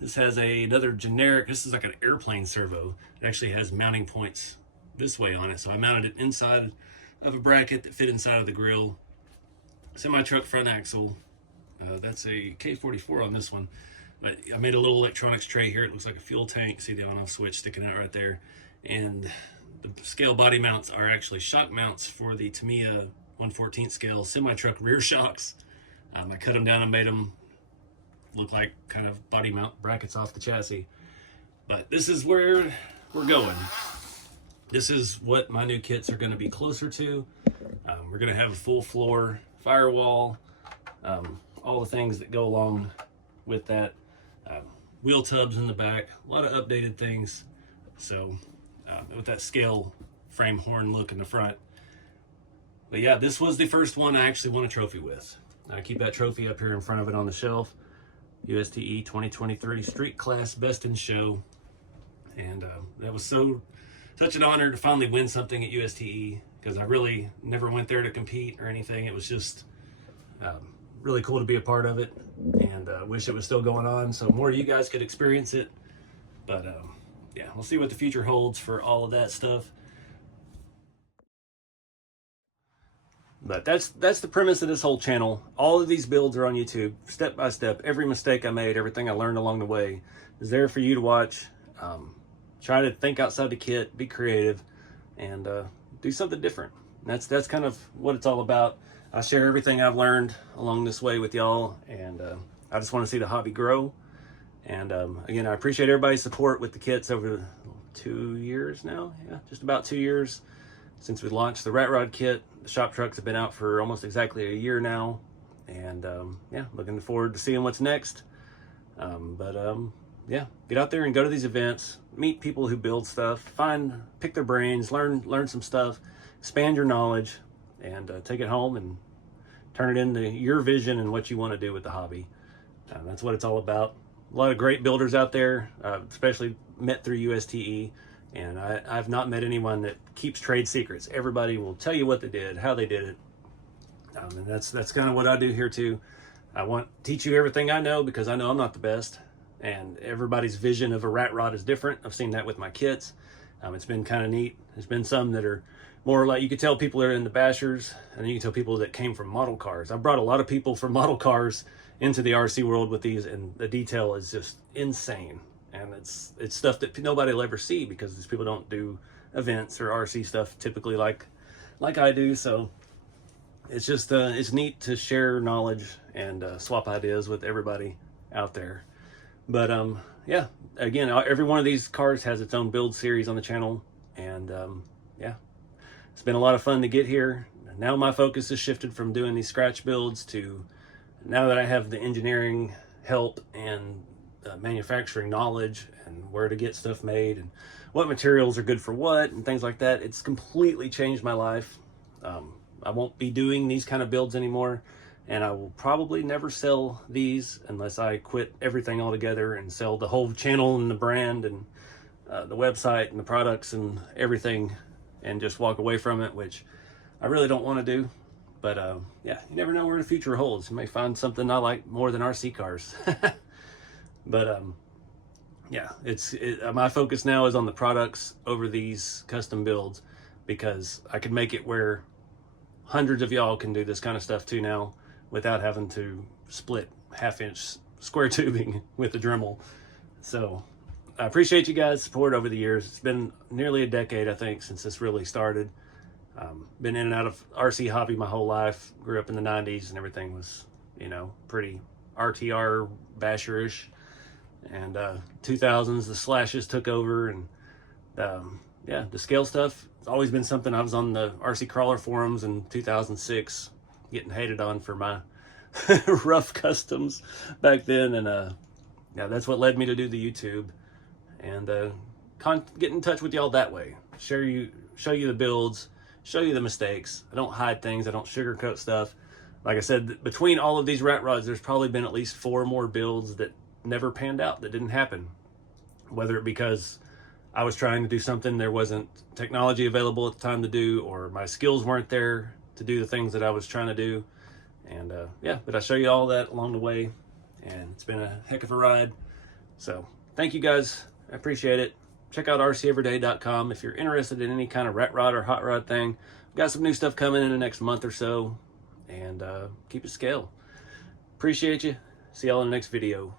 this has another generic, this is like an airplane servo. It actually has mounting points this way on it, so I mounted it inside of a bracket that fit inside of the grill. Semi-truck front axle. That's a K44 on this one, but I made a little electronics tray here. It looks like a fuel tank. See the on-off switch sticking out right there. And the scale body mounts are actually shock mounts for the Tamiya 1/14 scale semi-truck rear shocks. I cut them down and made them look like kind of body mount brackets off the chassis. But this is where we're going. This is what my new kits are going to be closer to. We're going to have a full floor firewall, all the things that go along with that. Wheel tubs in the back, a lot of updated things. So with that scale frame horn look in the front. But yeah, this was the first one I actually won a trophy with. I keep that trophy up here in front of it on the shelf. USTE 2023 Street Class Best in Show. And that was such an honor to finally win something at USTE, because I really never went there to compete or anything. It was just really cool to be a part of it, and wish it was still going on so more of you guys could experience it. But yeah, we'll see what the future holds for all of that stuff. But that's the premise of this whole channel. All of these builds are on YouTube, step by step. Every mistake I made, everything I learned along the way is there for you to watch. Try to think outside the kit, be creative, and do something different. And that's kind of what it's all about. I share everything I've learned along this way with y'all, and I just want to see the hobby grow. And again, I appreciate everybody's support with the kits over 2 years now. Yeah, just about 2 years since we launched the rat rod kit. The shop trucks have been out for almost exactly a year now, and yeah, looking forward to seeing what's next. Yeah, get out there and go to these events, meet people who build stuff, pick their brains, learn some stuff, expand your knowledge, and take it home and turn it into your vision and what you want to do with the hobby. That's what it's all about. A lot of great builders out there, especially met through USTE. And I've not met anyone that keeps trade secrets. Everybody will tell you what they did, how they did it. And that's kind of what I do here too. I want to teach you everything I know because I know I'm not the best. And everybody's vision of a rat rod is different. I've seen that with my kits. It's been kind of neat. There's been some that are more like, you could tell people are in the bashers, and you can tell people that came from model cars. I brought a lot of people from model cars into the RC world with these, and the detail is just insane. And it's stuff that nobody will ever see because these people don't do events or RC stuff typically like I do. So it's just it's neat to share knowledge and swap ideas with everybody out there. But yeah, again, every one of these cars has its own build series on the channel, and yeah, it's been a lot of fun to get here. Now my focus has shifted from doing these scratch builds to, now that I have the engineering help and manufacturing knowledge and where to get stuff made and what materials are good for what and things like that, it's completely changed my life. I won't be doing these kind of builds anymore, and I will probably never sell these unless I quit everything altogether and sell the whole channel and the brand and the website and the products and everything, and just walk away from it, which I really don't want to do. But yeah, you never know where the future holds. You may find something I like more than RC cars. But yeah, my focus now is on the products over these custom builds, because I can make it where hundreds of y'all can do this kind of stuff too now without having to split 1/2-inch square tubing with a Dremel. So I appreciate you guys' support over the years. It's been nearly a decade, I think, since this really started. Been in and out of RC hobby my whole life. Grew up in the 90s and everything was, you know, pretty RTR basherish. And 2000s, the slashes took over, and yeah, the scale stuff, it's always been something. I was on the RC crawler forums in 2006 getting hated on for my rough customs back then, and yeah, that's what led me to do the YouTube and get in touch with y'all that way. Show you the builds, show you the mistakes. I don't hide things, I don't sugarcoat stuff. Like I said, between all of these rat rods, there's probably been at least 4 more builds that never panned out, that didn't happen. Whether it because I was trying to do something there wasn't technology available at the time to do, or my skills weren't there to do the things that I was trying to do. And yeah, but I show you all that along the way, and it's been a heck of a ride. So thank you guys, I appreciate it. Check out rceveryday.com if you're interested in any kind of rat rod or hot rod thing. We've got some new stuff coming in the next month or so, and keep it scale. Appreciate you. See y'all in the next video.